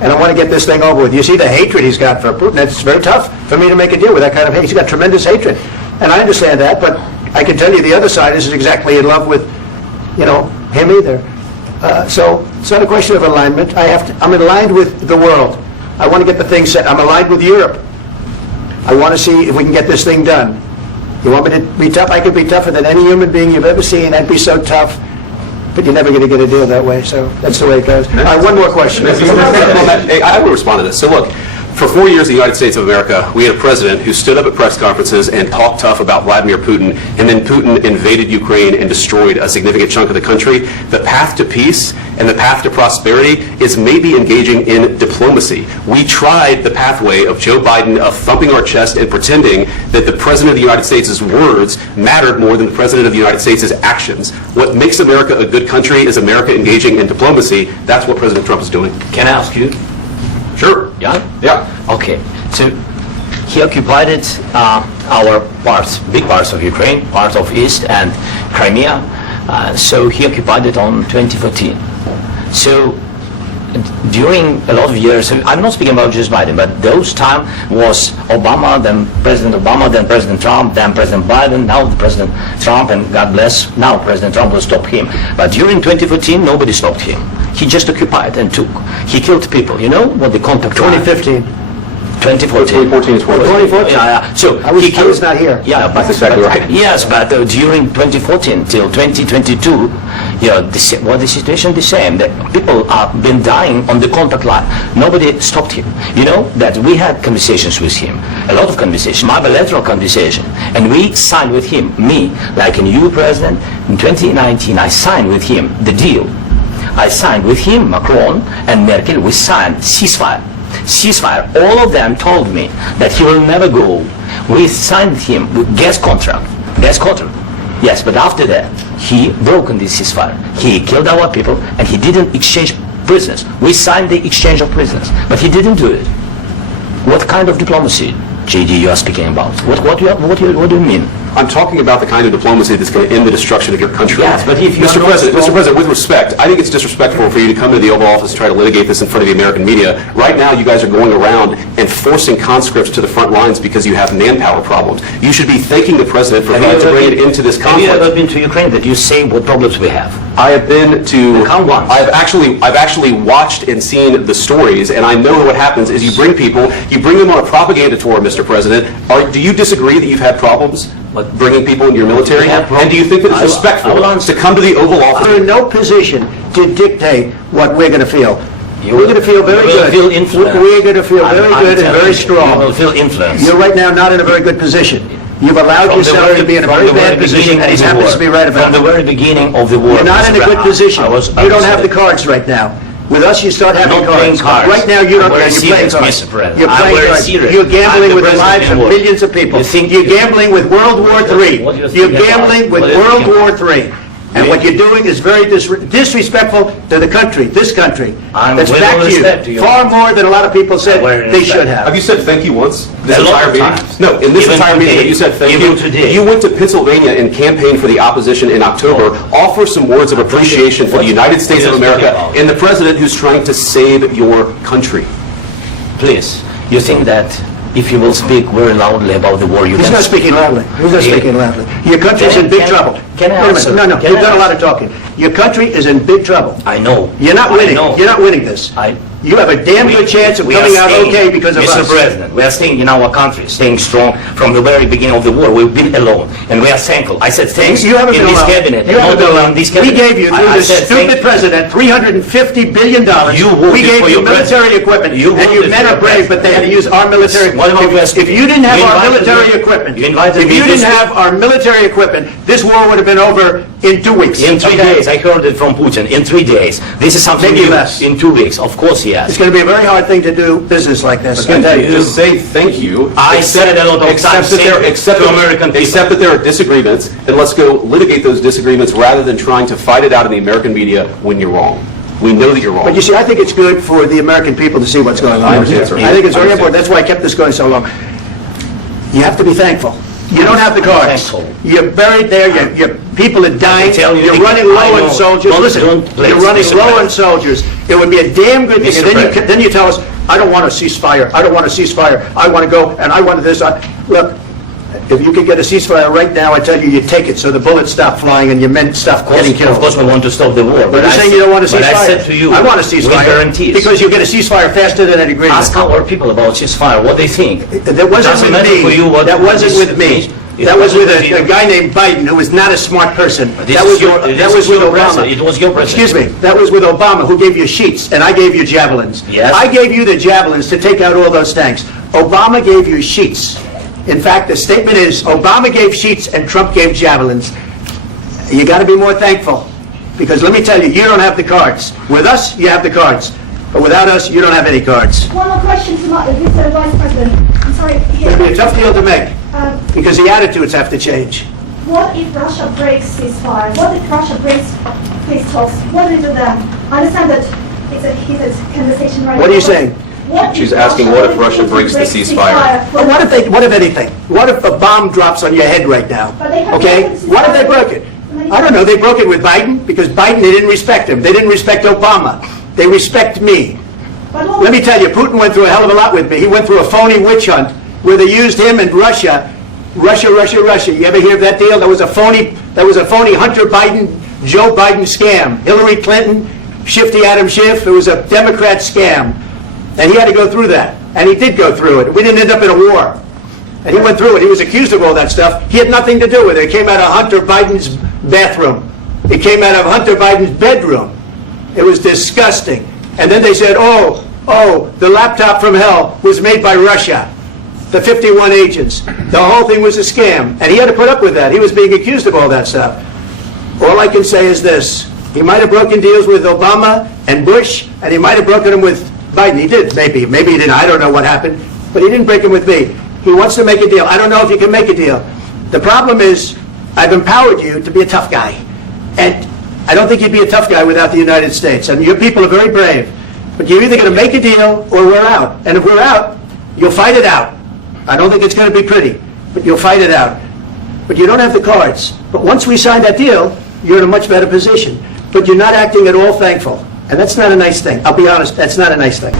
And I want to get this thing over with. You see the hatred he's got for Putin. It's very tough for me to make a deal with that kind of hate. He's got tremendous hatred. And I understand that, but I can tell you the other side isn't exactly in love with, him either. So it's not a question of alignment. I'm aligned with the world. I want to get the thing set. I'm aligned with Europe. I want to see if we can get this thing done. You want me to be tough? I could be tougher than any human being you've ever seen. I'd be so tough. But you're never going to get a deal that way, so that's the way it goes. All right, one more question. Hey, I will respond to this. So look, for 4 years in the United States of America, we had a president who stood up at press conferences and talked tough about Vladimir Putin, and then Putin invaded Ukraine and destroyed a significant chunk of the country. The path to peace and the path to prosperity is maybe engaging in diplomacy. We tried the pathway of Joe Biden of thumping our chest and pretending that the President of the United States' words mattered more than the President of the United States' actions. What makes America a good country is America engaging in diplomacy. That's what President Trump is doing. Can I ask you? Sure. Yeah? Yeah. Okay. So he occupied our parts, big parts of Ukraine, parts of East and Crimea. So he occupied it on 2014. So during a lot of years, I'm not speaking about just Biden, but those time was Obama, then President Obama, then President Trump, then President Biden, now the President Trump, and God bless, now President Trump will stop him. But during 2014, nobody stopped him. He just occupied and took. He killed people. You know what the contact 2015. 2014. 2014 is 2014. Yeah. So I was not here. Yeah, That's exactly right. Yes, but during 2014 till 2022, the situation the same. That people have been dying on the contact line. Nobody stopped him. You know that we had conversations with him, a lot of conversations, my bilateral conversation, and we signed with him. Me, like a new president in 2019, I signed with him the deal. I signed with him, Macron and Merkel. We signed ceasefire. All of them told me that he will never go. We signed him with gas contract. Yes, but after that, he broken this ceasefire. He killed our people, and he didn't exchange prisoners. We signed the exchange of prisoners, but he didn't do it. What kind of diplomacy, JD, you are speaking about? What do you mean? I'm talking about the kind of diplomacy that's going to end the destruction of your country. Yes, but if Mr. President, with respect, I think it's disrespectful for you to come to the Oval Office and try to litigate this in front of the American media. Right now, you guys are going around and forcing conscripts to the front lines because you have manpower problems. You should be thanking the President for trying to bring it into this conflict. Have you ever been to Ukraine that you say what problems we have? I have been to. Come once. I've actually watched and seen the stories, and I know what happens is you bring them on a propaganda tour, Mr. President. Do you disagree that you've had problems bringing people into your military? And do you think that it's respectful to come to the Oval Office? We're in no position to dictate what we're going to feel. We're going to feel very good. Feel influenced. We're going to feel very good and very strong. You will feel influenced. You're right now not in a very good position. You've allowed yourself to be in a very bad position, and he happens to be right about it. From the very beginning of the war. You're not in a good position. You don't have the cards right now. With us, you start having cards. Right now, you don't. You're playing cards. You're playing cards. You're gambling with the lives of millions of people. You're gambling with World War III. You're gambling with World War III. And what you're doing is very disrespectful to the country, this country. That's back to you. Far more than a lot of people said they should have. Have you said thank you once? This entire meeting? No, in this entire meeting, you said thank you. Today. You went to Pennsylvania and campaigned for the opposition in October. Offer some words of appreciation for the United States of America and the President who's trying to save your country. Please, you think that if you will speak very loudly about the war, you He's can... not speaking loudly. He's not speaking loudly. Your country's in big trouble. Can I answer? No, you've done a lot of talking. Your country is in big trouble. I know. You're not winning. You're not winning this. You have a damn good chance of coming out okay because of us. Mr. President, we are staying in our country, staying strong from the very beginning of the war. We've been alone, and we are thankful. I said thanks you haven't in been this alone. cabinet. You haven't been alone. We gave you, through this stupid president, $350 billion. We gave you military equipment, and your men are brave, but they had to use our military equipment. If you didn't have our military equipment, this war would have been over in 2 weeks. In 3 days, I heard it from Putin. In 3 days. This is something Maybe new. less. In 2 weeks, of course, yes. It's going to be a very hard thing to do business like this. Just say thank you. I said a lot of times to American people. Except that there are disagreements, and let's go litigate those disagreements rather than trying to fight it out in the American media when you're wrong. We know that you're wrong. But you see, I think it's good for the American people to see what's going on. I understand, sir. I think it's very important. That's why I kept this going so long. You have to be thankful. You don't have the cards. You're buried there. Your people are dying. You're running low on soldiers. Listen, you're running low on soldiers. It would be a damn good thing. Mr. And President. then you tell us, I don't want a ceasefire. I don't want a ceasefire. I want to go, and I want this. Look, if you could get a ceasefire right now, I tell you, you take it so the bullets stop flying and your men stop getting Of killed. course, we want to stop the war. But you're saying you don't want a ceasefire? But I said to you, I want a with ceasefire. guarantees. Because you get a ceasefire faster than an agreement. Ask our people about ceasefire, what they think. That wasn't Doesn't with matter for you me. what That wasn't this with me. means. It That was with wasn't a guy named Biden, who was not a smart person. This That is was your- with- this that is was with your Obama. president. It was your president. Excuse me. That was with Obama, who gave you sheets, and I gave you javelins. Yes. I gave you the javelins to take out all those tanks. Obama gave you sheets. In fact, the statement is, Obama gave sheets and Trump gave javelins. You got to be more thankful, because let me tell you, you don't have the cards. With us, you have the cards. But without us, you don't have any cards. One more question to Mr. Vice President. I'm sorry. It'll be a tough deal to make, Uh, because the attitudes have to change. What if Russia breaks ceasefire? What if Russia breaks peace talks? What do we do then? I understand that it's a heated conversation right now. What are you but saying? what She's if asking what if Russia Putin breaks the ceasefire? Well, what if anything? What if a bomb drops on your head right now? But they have Okay? weapons to What if they fire. broke it? I don't know. They broke it with Biden because Biden, they didn't respect him. They didn't respect Obama. They respect me. But what Let me tell you, Putin went through a hell of a lot with me. He went through a phony witch hunt where they used him and Russia. Russia. You ever hear of that deal? That was a phony Hunter Biden, Joe Biden scam. Hillary Clinton, Shifty Adam Schiff. It was a Democrat scam. And he had to go through that. And he did go through it. We didn't end up in a war. And he went through it. He was accused of all that stuff. He had nothing to do with it. It came out of Hunter Biden's bathroom. It came out of Hunter Biden's bedroom. It was disgusting. And then they said, oh, the laptop from hell was made by Russia. The 51 agents. The whole thing was a scam. And he had to put up with that. He was being accused of all that stuff. All I can say is this. He might have broken deals with Obama and Bush, and he might have broken them with Biden. He did, maybe. Maybe he didn't. I don't know what happened. But he didn't break them with me. He wants to make a deal. I don't know if you can make a deal. The problem is, I've empowered you to be a tough guy. And I don't think you'd be a tough guy without the United States. And your people are very brave. But you're either going to make a deal or we're out. And if we're out, you'll fight it out. I don't think it's going to be pretty, but you'll fight it out. But you don't have the cards. But once we sign that deal, you're in a much better position. But you're not acting at all thankful. And that's not a nice thing. I'll be honest, that's not a nice thing.